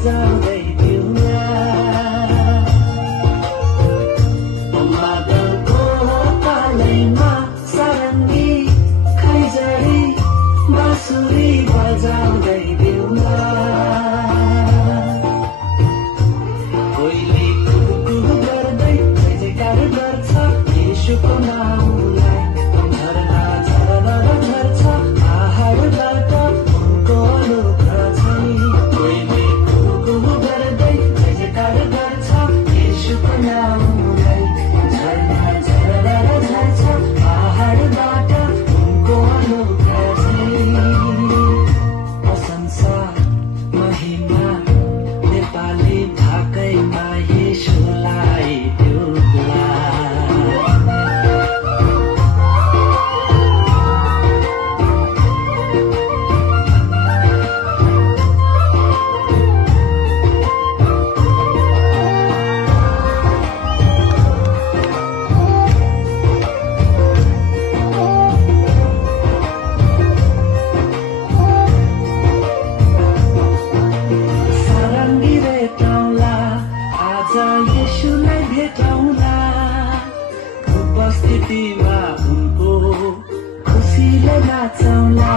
बजाउँदै दिउँला मादलको तालैमा सारङ्गी खैजडी बाँसुरी बजाउँदै दिउँला कोहीले कुहु गर्दै जय जयकार गर्छ येशूको नामलाई झरना झरना झर्छ पहाडबाट उनको अनुभव छ कोहीले कुहु गर्दै जय जयकार गर्छ येशूको नामलाई झरना झरना झर्छ पहाडबाट उनको अनुभव छ प्रशंसा महिमा नेपाली भाकैमा येशूलाई दिउँला सारङ्गी भेटौँला आज येशूलाई भेटौँला उपस्थितिमा उनको खुसीले नाचौँला